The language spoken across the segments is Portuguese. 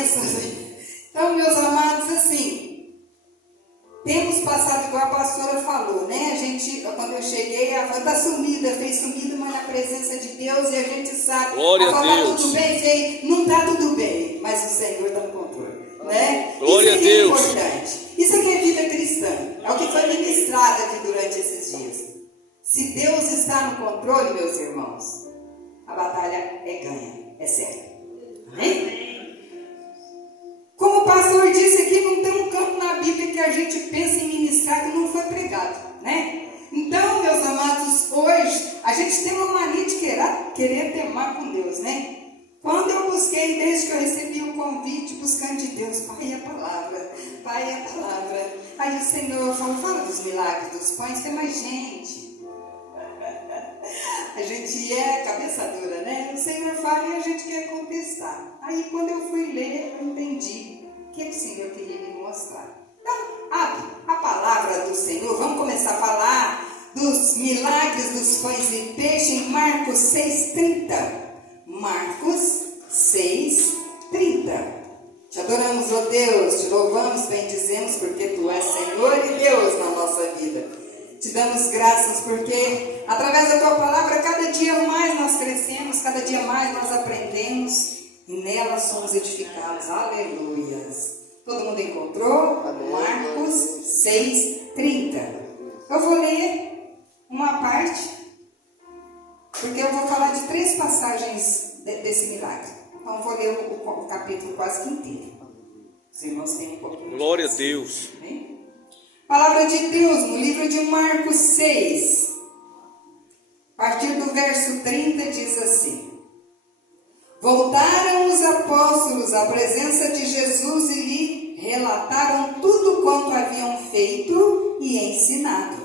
bênçãos. Então, meus amados, assim, temos passado, igual a pastora falou, né? A gente, quando eu cheguei, a está sumida, fez sumida, mas na presença de Deus, e a gente sabe, glória a Deus. Tá tudo bem, feio, não está tudo bem, mas o Senhor está no controle, né? Glória Isso a Deus. É importante. Isso aqui é vida cristã, é o que foi ministrado aqui durante esses dias. Se Deus está no controle, meus irmãos, a batalha é ganha, é certo. Amém? Como o pastor disse aqui, não tem um campo na Bíblia que a gente pensa em ministrar que não foi pregado, né? Então, meus amados, hoje a gente tem uma mania de querer temar com Deus, né? Quando eu busquei, desde que eu recebi o convite, buscando de Deus, Pai, a palavra, Pai, a palavra. Aí o Senhor falou, fala dos milagres dos pães, tem mais gente. A gente é cabeça dura, né? O Senhor fala e a gente quer contestar. Aí quando eu fui ler, eu entendi o que o Senhor queria me mostrar. Então, abre a palavra do Senhor. Vamos começar a falar dos milagres dos pães e peixe em Marcos 6,30. Marcos 6,30. Te adoramos, ó Deus, te louvamos, bendizemos, porque Tu és Senhor e Deus na nossa vida. Te damos graças porque, através da Tua palavra, cada dia mais nós crescemos, cada dia mais nós aprendemos e nela somos edificados. Aleluias. Todo mundo encontrou? Amém. Marcos 6,30. Eu vou ler uma parte, porque eu vou falar de 3 passagens desse milagre. Então, eu vou ler o capítulo quase que inteiro. Os irmãos têm um pouquinho. Glória a Deus. Amém? Palavra de Deus, no livro de Marcos 6, a partir do verso 30, diz assim: Voltaram os apóstolos à presença de Jesus e lhe relataram tudo quanto haviam feito e ensinado.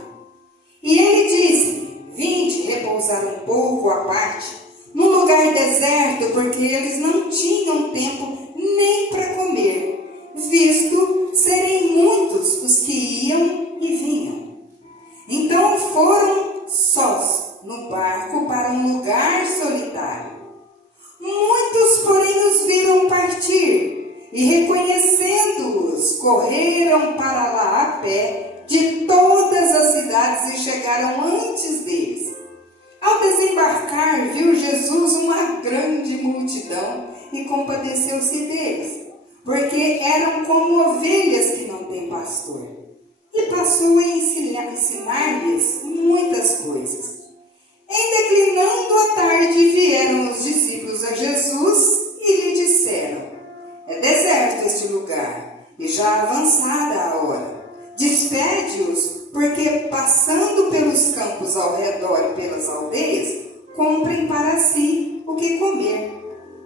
E ele disse: Vinde repousar um pouco à parte, num lugar deserto, porque eles não tinham tempo nem para comer, visto serem muitos os que iam e vinham. Então foram sós no barco para um lugar solitário. Muitos, porém, os viram partir e, reconhecendo-os, correram para lá a pé de todas as cidades e chegaram antes deles. Ao desembarcar, viu Jesus uma grande multidão e compadeceu-se deles, porque eram como ovelhas que não têm pastor. E passou a ensinar-lhes muitas coisas. Em declinando a tarde, vieram os discípulos a Jesus e lhe disseram: É deserto este lugar, e já avançada a hora. Despede-os, porque passando pelos campos ao redor e pelas aldeias, comprem para si o que comer.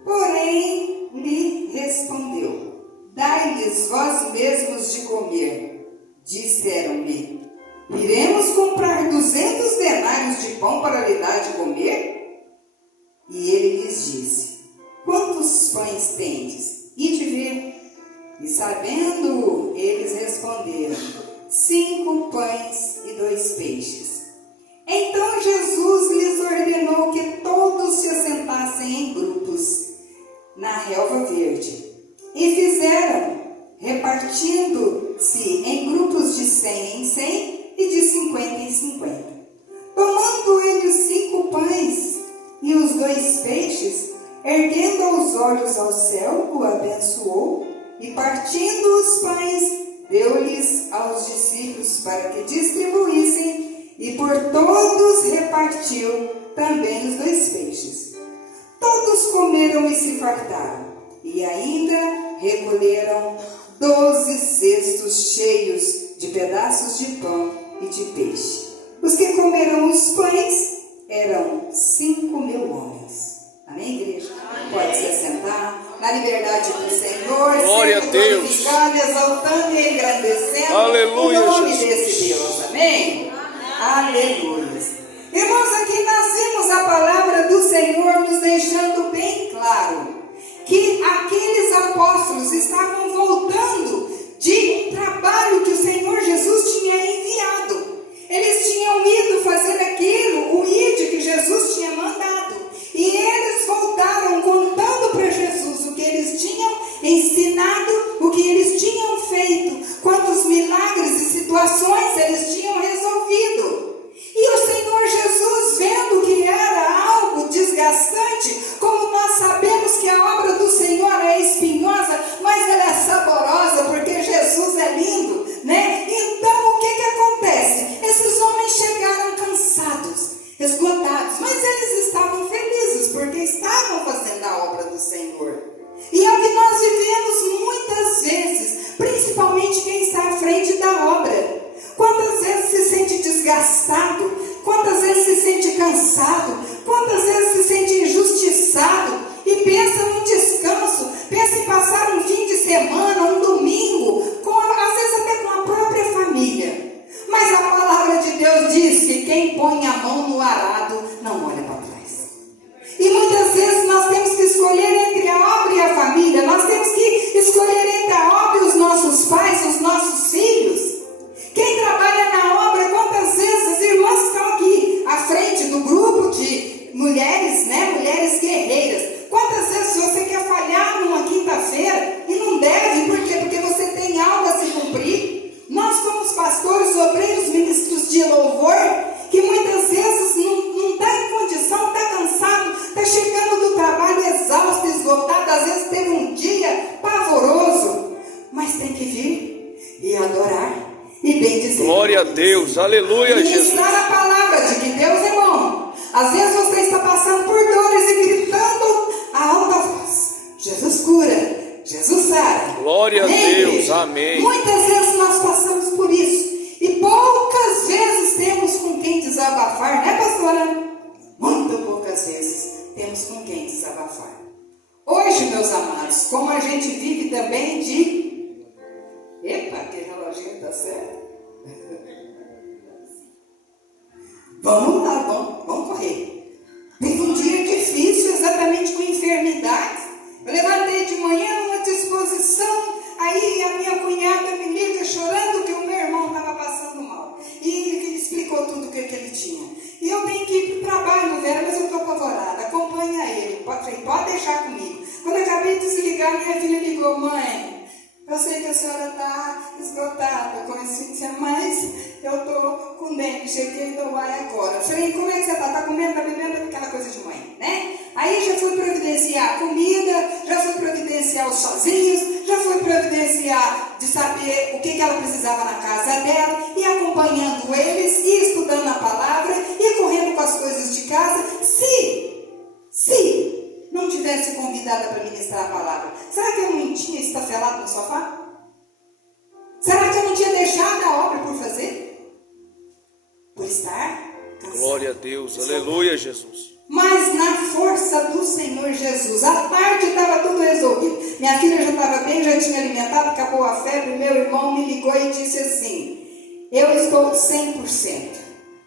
Porém, lhe respondeu: Dai-lhes vós mesmos de comer. Disseram-lhe: Iremos comprar 200 denários de pão para lhe dar de comer? E ele lhes disse: Quantos pães tendes? Ide ver. E sabendo, eles responderam: 5 pães e 2 peixes. Então Jesus lhes ordenou que todos se assentassem em grupos na relva verde. E fizeram, repartindo-se em grupos de 100 em 100 e de 50 em 50. Tomando ele os 5 pães e os 2 peixes, erguendo os olhos ao céu, o abençoou, e partindo os pães, deu-lhes aos discípulos para que distribuíssem, e por todos repartiu também os 2 peixes. Todos comeram e se fartaram, e ainda recolheram 12 cestos cheios de pedaços de pão e de peixe. Os que comeram os pães eram 5.000 homens. Amém, igreja? Amém. Pode se assentar na liberdade do Senhor. Glória a Deus. Glorificando, exaltando e engrandecendo Aleluia, o nome Jesus. desse Deus. Amém? Aleluia. Irmãos, aqui nós vimos a palavra do Senhor nos deixando bem claro que aqueles apóstolos estavam voltando de um trabalho que o Senhor Jesus tinha enviado. Eles tinham ido fazer aquilo, o ide que Jesus tinha mandado. E eles voltaram contando para Jesus o que eles tinham ensinado o que eles tinham feito, quantos milagres e situações eles tinham resolvido. E o Senhor Jesus, vendo que era algo desgastante, como nós sabemos que a obra do Senhor é espinhosa, mas ela é saborosa, porque Jesus é lindo, né? Então, o que acontece? Esses homens chegaram cansados, esgotados, mas eles estavam felizes, porque estavam fazendo a obra do Senhor. E é o que nós vivemos muitas vezes, principalmente quem está à frente da obra. Quantas vezes se sente desgastado, quantas vezes se sente cansado, quantas vezes se sente injustiçado e pensa num descanso, pensa em passar um fim de semana, um domingo, às vezes até com a própria família. Mas a palavra de Deus diz que quem põe a mão no arado não olha para trás. E muitas vezes nós temos que escolher entre a obra e a família, nós temos que escolher entre a obra e os nossos pais, os nossos filhos. Quem trabalha na obra, quantas vezes as irmãs estão aqui à frente do grupo de mulheres, né? Mulheres guerreiras. Quantas vezes você quer falhar numa quinta-feira e não deve, por quê? Porque você tem algo a se cumprir. Nós somos pastores, obreiros, ministros de louvor, que muitas vezes não está em condição, está cansado, está chegando do trabalho exausto, esgotado, às vezes teve um dia pavoroso, mas tem que vir e adorar. E bem dizer, glória a Deus, aleluia, Jesus. Ministrar a palavra de que Deus é bom. Às vezes você está passando por dores e gritando a alta voz: Jesus cura, Jesus sara. Glória a Deus, amém. Muitas vezes nós passamos por isso e poucas vezes temos com quem desabafar, né, pastora? Muito poucas vezes temos com quem desabafar. Hoje, meus amados, como a gente vive também de... Epa, que reloginho está certo. Vamos lá, vamos correr. Teve um dia difícil, exatamente com enfermidades. Eu levantei de manhã numa disposição, aí a minha cunhada me liga chorando que o meu irmão estava passando mal. E ele explicou tudo o que ele tinha. E eu tenho que ir para o trabalho, Vera, mas eu estou apavorada. Acompanha ele, pode deixar comigo. Quando eu acabei de desligar, minha filha ligou: mãe, eu sei que a senhora está esgotada com esse fim de semana, mas eu estou com dengue, cheguei do Uai agora. Eu falei: como é que você está? Está comendo, está bebendo? Aquela coisa de mãe, né? Aí já fui providenciar comida, já fui providenciar os sozinhos, já fui providenciar de saber o que ela precisava na casa dela, e acompanhando eles, e estudando a palavra, e correndo com as coisas de casa. Se não tivesse convidada para ministrar a palavra, será que eu não tinha estafelado no sofá? Será que eu não tinha deixado a obra por fazer? Por estar cansado. Glória a Deus, aleluia, Jesus. Mas na força do Senhor Jesus, a parte estava tudo resolvido. Minha filha já estava bem, já tinha alimentado, acabou a febre. Meu irmão me ligou e disse assim: eu estou 100%.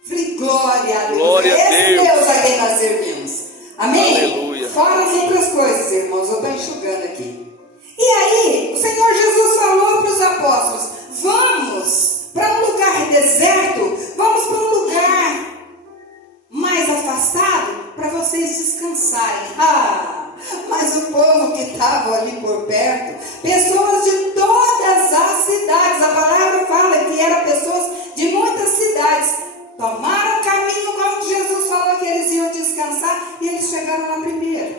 Falei: glória a Deus. Glória a Deus. Deus a quem nós servimos. Amém? Aleluia. Fora as outras coisas, irmãos, eu estou enxugando aqui. E aí, o Senhor Jesus falou para os apóstolos: vamos para um lugar deserto, vamos para um lugar mais afastado, para vocês descansarem. Mas o povo que estava ali por perto, pessoas de todas as cidades, a palavra fala que eram pessoas de muitas cidades, tomaram o caminho onde Jesus falou que eles iam descansar, e eles chegaram lá primeiro.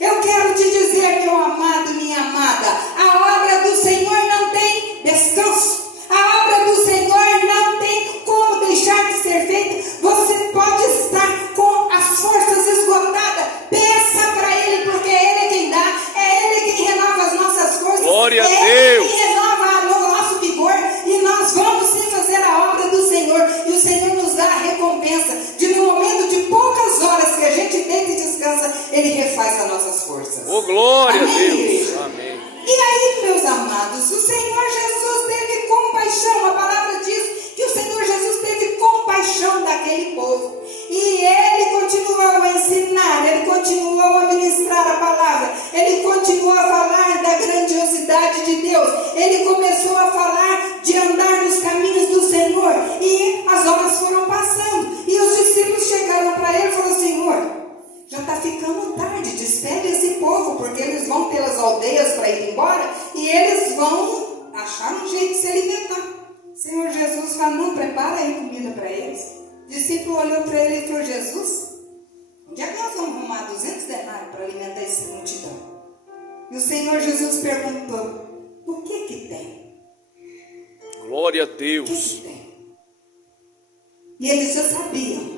Eu quero te dizer, meu amado, minha amada, a obra do Senhor não tem descanso. A obra do Senhor não tem como deixar de ser feita. Você pode estar com as forças esgotadas. Peça para Ele, porque Ele é quem dá. É Ele quem renova as nossas forças. Glória a Deus. É Ele quem renova o nosso vigor. E nós vamos sim fazer a obra do Senhor. E o Senhor nos dá a recompensa de, no momento de poucas horas que a gente deita e descansa, Ele refaz as nossas forças. Oh, glória a Amém, Deus. igreja? Amém. E aí, meus amados, o Senhor Jesus teve compaixão. A palavra diz que o Senhor Jesus teve compaixão daquele povo. E Ele continuou a ensinar, Ele continuou a ministrar a palavra, Ele continuou a falar da grandiosidade de Deus. Ele começou a falar de andar nos caminhos do Senhor. E as horas foram passando. E os discípulos chegaram para Ele e falaram: Senhor, já está ficando tarde, despede esse povo, porque eles vão pelas aldeias aldeias para ir embora, e eles vão achar um jeito de se alimentar. O Senhor Jesus fala, não, prepara aí comida para eles. O discípulo olhou para ele e falou, Jesus, onde é que nós vamos arrumar 200 denários para alimentar essa multidão? E o Senhor Jesus perguntou, o que tem? Glória a O Deus. que tem? E eles já sabiam.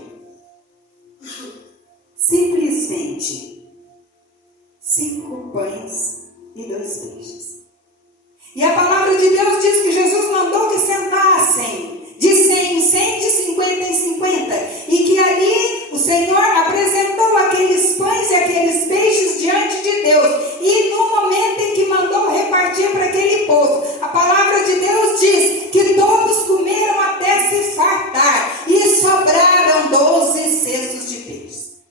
Simplesmente 5 pães e 2 peixes. E a palavra de Deus diz que Jesus mandou que sentassem de 100 em 100, de 50 em 50. E que ali o Senhor apresentou aqueles pães e aqueles peixes diante de Deus. E no momento em que mandou repartir para aquele povo, a palavra de Deus diz que todos comeram até se fartar. E sobraram 12 cestos de peixes.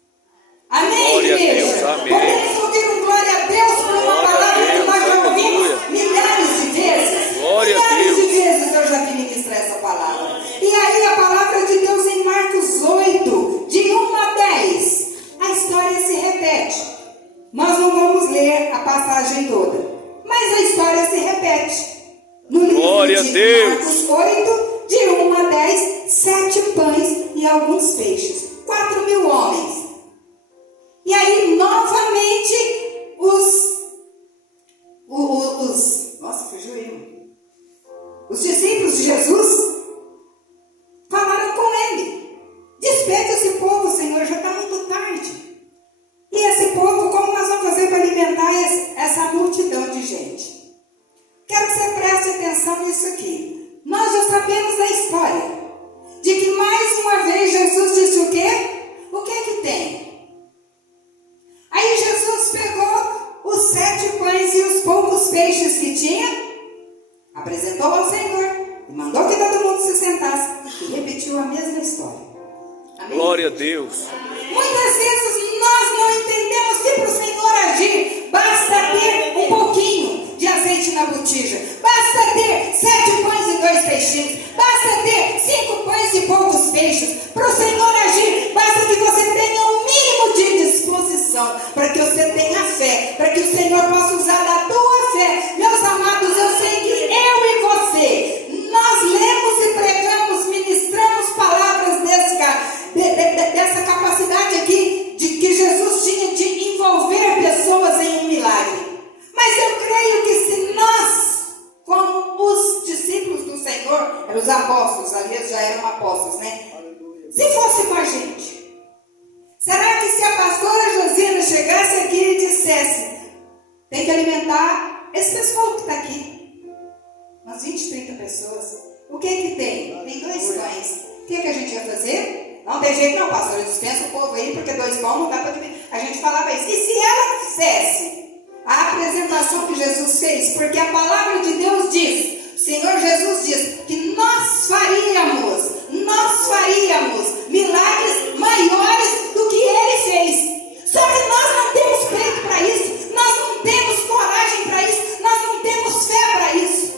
Amém, Glória a igreja? Deus, amém. Podemos ouvir um glória a Deus por uma Glória a palavra que Deus, nós já ouvimos aleluia. milhares de vezes. Glória a Milhares Deus. de vezes eu já vi ministrar essa palavra. E aí a palavra de Deus em Marcos 8, de 1 a 10, a história se repete. Nós não vamos ler a passagem toda, mas a história se repete. No livro Glória a de Deus. Marcos 8, de 1 a 10, 7 pães e alguns peixes. 4.000 homens. E aí, novamente, nossa, fugiu aí. Os discípulos de Jesus falaram com ele. Despede esse povo, Senhor, já está muito tarde. E esse povo, como nós vamos fazer para alimentar essa multidão de gente? Quero que você preste atenção nisso aqui. Nós já sabemos da história de que mais uma vez Jesus disse o quê? O que tem? Aí Jesus pegou os 7 pães e os poucos peixes que tinha, apresentou ao Senhor e mandou que todo mundo se sentasse e repetiu a mesma história. Amém? Glória a Deus. Muitas vezes nós não entendemos que para o Senhor agir basta ter um pouquinho de azeite na botija, basta ter 7 pães e 2 peixinhos, basta ter 5 pães e poucos peixes. Para o Senhor agir basta que você tenha um mínimo de disposição, para que você tenha fé, para que o Senhor possa usar da tua fé. Meus amados, eu sei que eu e você, nós lemos e pregamos, ministramos palavras dessa capacidade aqui, de que Jesus tinha de envolver pessoas em um milagre. Mas eu creio que se nós, como os discípulos do Senhor, eram os apóstolos, aliás já eram apóstolos, né? Se fosse com a gente, será que se a pastora Josina chegasse aqui e dissesse, tem que alimentar esse pessoal que está aqui, umas 20, 30 pessoas, o que que tem? Tem 2 pães. O que a gente ia fazer? Não tem jeito não, pastora, dispensa o povo aí, porque 2 pães não dá para dividir. A gente falava isso. E se ela fizesse a apresentação que Jesus fez? Porque a palavra de Deus diz, o Senhor Jesus diz, que nós faríamos milagres maiores do que Ele fez. Só que nós não temos peito para isso, nós não temos coragem para isso, nós não temos fé para isso.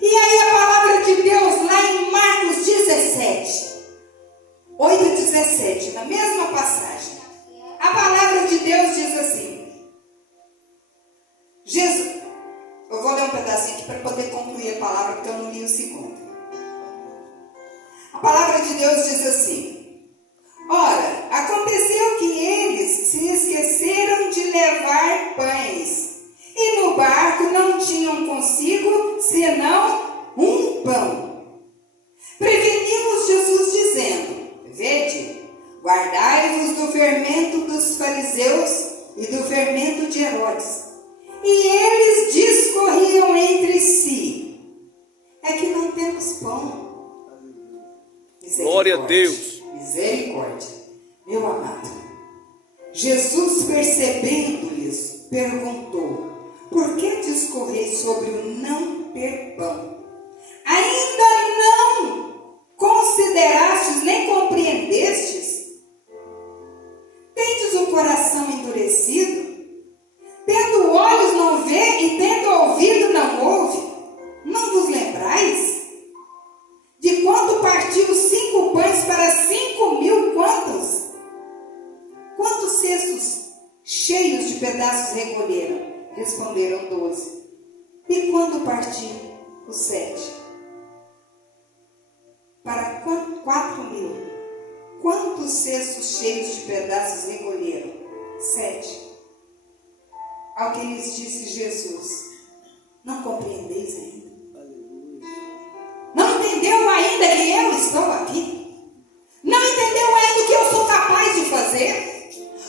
E aí a palavra de Deus, lá em Marcos 17, 8:17, na mesma passagem, a palavra de Deus diz assim, Jesus, eu vou ler um pedacinho aqui para poder concluir a palavra, porque eu não li o segundo. A palavra de Deus diz assim, ora, aconteceu que eles se esqueceram de levar pães, e no barco não tinham consigo senão um pão. Prevenimos Jesus dizendo, vede, guardai-vos do fermento dos fariseus e do fermento de Herodes. E eles discorriam entre si, é que não temos pão. Glória a Deus. Misericórdia. Meu amado, Jesus, percebendo isso, perguntou, por que discorreis sobre o não ter pão? Ainda não considerastes nem compreendestes? Tendes o coração endurecido? Tendo olhos não vê e tendo ouvido não ouve? Não vos lembrais? De quanto partiu 5 pães para 5.000 quantos? Quantos cestos cheios de pedaços recolheram? Responderam E quando partiu os 7? Para 4.000, quantos cestos cheios de pedaços recolheram? 7. Ao que lhes disse Jesus: não compreendeis ainda? Não entendeu ainda que eu estou aqui? Não entendeu ainda o que eu sou capaz de fazer?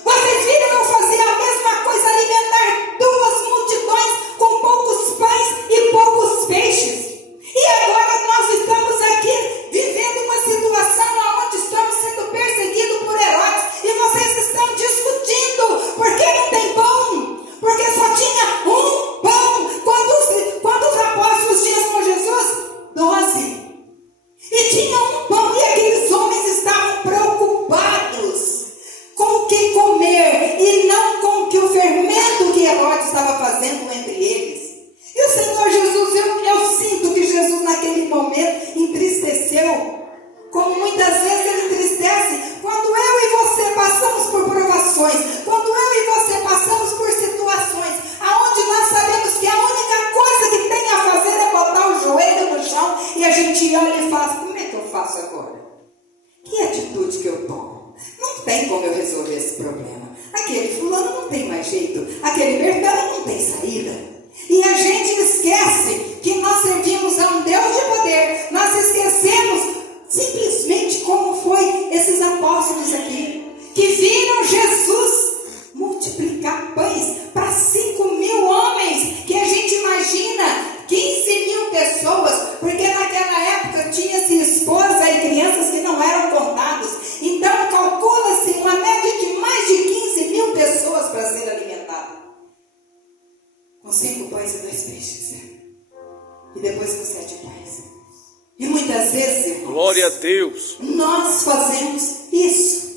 Vocês viram eu fazer a mesma coisa, alimentar 2 multidões com poucos pães e poucos peixes. E agora nós estamos aqui vivendo uma situação onde estamos sendo perseguidos por Herodes. E vocês estão discutindo por que não tem pão? Porque só tinha um pão. Quantos apóstolos tinham com Jesus? 12. E tinha um pão, e aqueles homens estavam preocupados com o que comer e não com o que o fermento que Herodes estava fazendo entre eles. E o Senhor Jesus, eu sinto que Jesus naquele momento entristeceu, como muitas vezes ele entristece quando eu e você passamos por provações, quando eu e você passamos por situações aonde nós sabemos que a única coisa que tem a fazer é botar o joelho no chão e a gente olha e fala: como é que eu faço agora? Que atitude que eu tomo? Não tem como eu resolver esse problema. Aquele fulano não tem mais jeito, aquele Bertano não tem saída. E a gente esquece que nós servimos a um Deus de poder. Nós esquecemos simplesmente como foi esses apóstolos aqui, que viram Jesus multiplicar pães para 5.000 homens, que a gente imagina 15.000 pessoas, porque naquela época tinha-se esposa e crianças que não eram contados. Então calcula-se uma média de mais de 15.000 pessoas para ser alimentada, com 5 pães e 2 peixes, e depois com 7 pães. E muitas vezes, irmãos, glória a Deus, nós fazemos isso.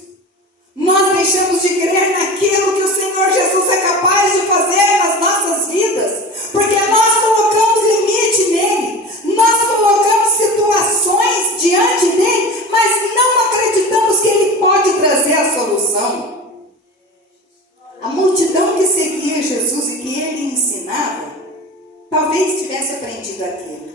Nós deixamos de crer naquilo que o Senhor Jesus é capaz de fazer nas nossas vidas, porque nós colocamos limite nele, nós colocamos situações diante dele, mas não acreditamos que ele pode trazer a solução. A multidão que seguia Jesus e que ele ensinava, talvez tivesse aprendido aquilo.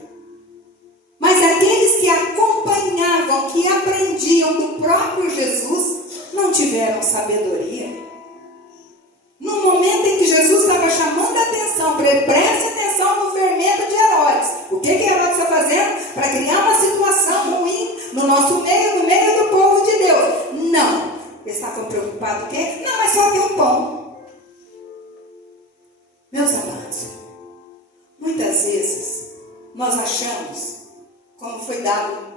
Mas aqueles que acompanhavam, que aprendiam do próprio Jesus, não tiveram sabedoria. No momento em que Jesus estava chamando a atenção, preste atenção no fermento de Herodes. O que Herodes está fazendo? Para criar uma situação ruim no nosso meio, no meio do povo de Deus. Não. Eles estavam preocupados com o quê? Não, mas só tem um pão. Meus amados, muitas vezes nós achamos, como foi dado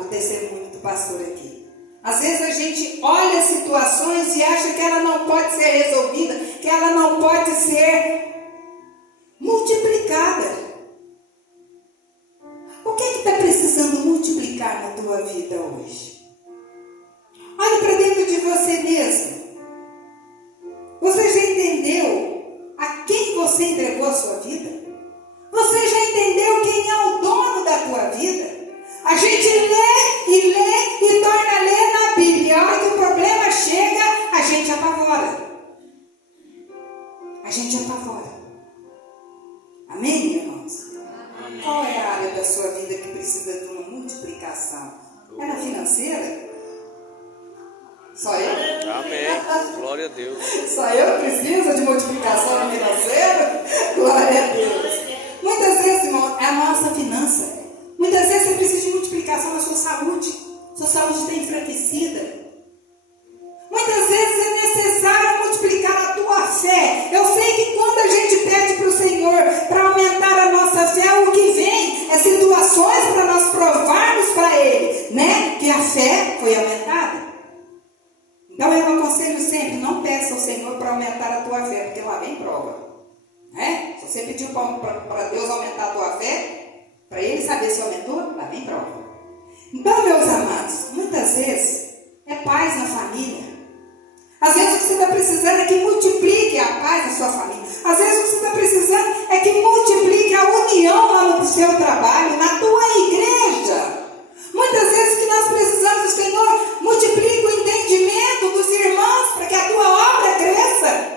o testemunho do pastor aqui, às vezes a gente olha situações e acha que ela não pode ser resolvida, que ela não pode ser multiplicada. O que está precisando multiplicar na tua vida hoje? Olhe para dentro de você mesmo. Você já entendeu a quem você entregou a sua vida? Você já entendeu quem é o dono da tua vida? A gente lê e torna a ler na Bíblia. A hora que o problema chega, a gente apavora. A gente apavora. Amém, irmãos? Amém. Qual é a área da sua vida que precisa de uma multiplicação? É na financeira? Só eu? amém, glória a Deus. Só eu preciso de multiplicação financeira? Glória a Deus. Muitas vezes, irmão, é a nossa finança. Muitas vezes você precisa de multiplicação na sua saúde. Sua saúde está enfraquecida. Muitas vezes é necessário multiplicar a tua fé. Eu sei que quando a gente pede para o Senhor para aumentar a nossa fé, o que vem é situações para nós provarmos para Ele, né? Que a fé foi aumentada. Então eu aconselho sempre, não peça ao Senhor para aumentar a tua fé, porque lá vem prova. Né? Se você pediu para Deus aumentar a tua fé, para Ele saber se aumentou, lá vem prova. Então, meus amados, muitas vezes é paz na família. Às vezes o que você está precisando é que multiplique a paz na sua família. Às vezes o que você está precisando é que multiplique a união lá no seu trabalho, na tua igreja. Muitas vezes o que nós precisamos, o Senhor multiplique o entendimento dos irmãos para que a tua obra cresça.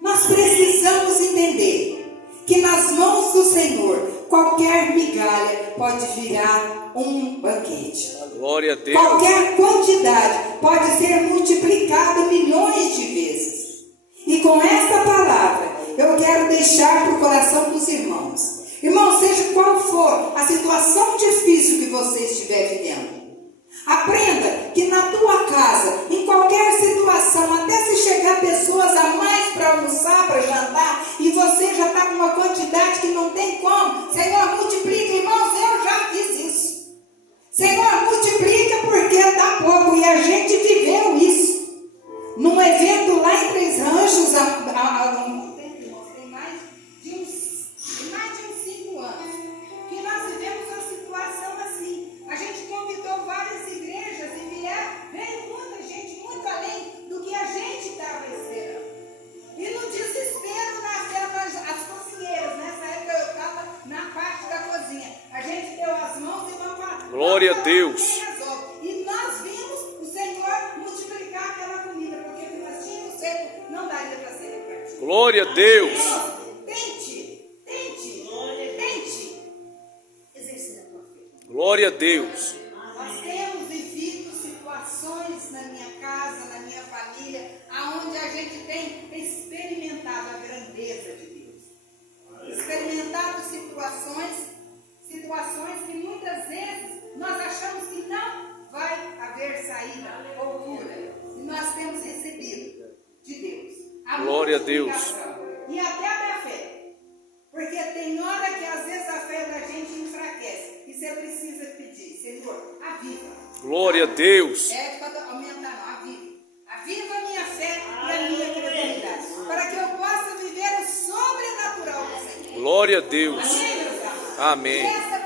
Nós precisamos entender que nas mãos mãos do Senhor, qualquer migalha pode virar um banquete. Glória a Deus. Qualquer quantidade pode ser multiplicada milhões de vezes. E com essa palavra, eu quero deixar para o coração dos irmãos. Irmão, seja qual for a situação difícil que você estiver vivendo, aprenda que na tua casa, em qualquer situação, até se chegar pessoas a mais para almoçar, para jantar, e você já está com uma quantidade que não tem como, Senhor, multiplica, irmãos, eu já fiz isso. Senhor, multiplica porque dá pouco, e a gente viveu isso. Num evento lá em Três Ranchos, há um tempo, irmãos, tem mais de uns 5 anos, que nós vivemos uma situação assim. A gente convidou várias igrejas e veio muita gente, muito além do que a gente estava esperando. E no desespero nasceram as cozinheiras. Nessa época eu estava na parte da cozinha. A gente deu as mãos e vamos para Glória a Deus. E nós vimos o Senhor multiplicar aquela comida, porque o que nós tínhamos feito não daria para ser repartido. Glória a Deus. Tente. Exercer a tua fé. Glória a Deus. Nós temos vivido situações na minha casa, na minha família, aonde a gente tem experimentado a grandeza de Deus. Experimentado situações que muitas vezes nós achamos que não vai haver saída ou cura. E nós temos recebido de Deus a Glória a Deus. multiplicação e até a da fé. Porque tem hora que às vezes a fé da gente enfraquece. E você precisa pedir, Senhor, aviva. Glória a Deus. É para aumentar, não, aviva. Aviva a minha fé e a minha credibilidade. Para que eu possa viver o sobrenatural do Senhor. Glória a Deus. Amém, meus amados? Amém. E essa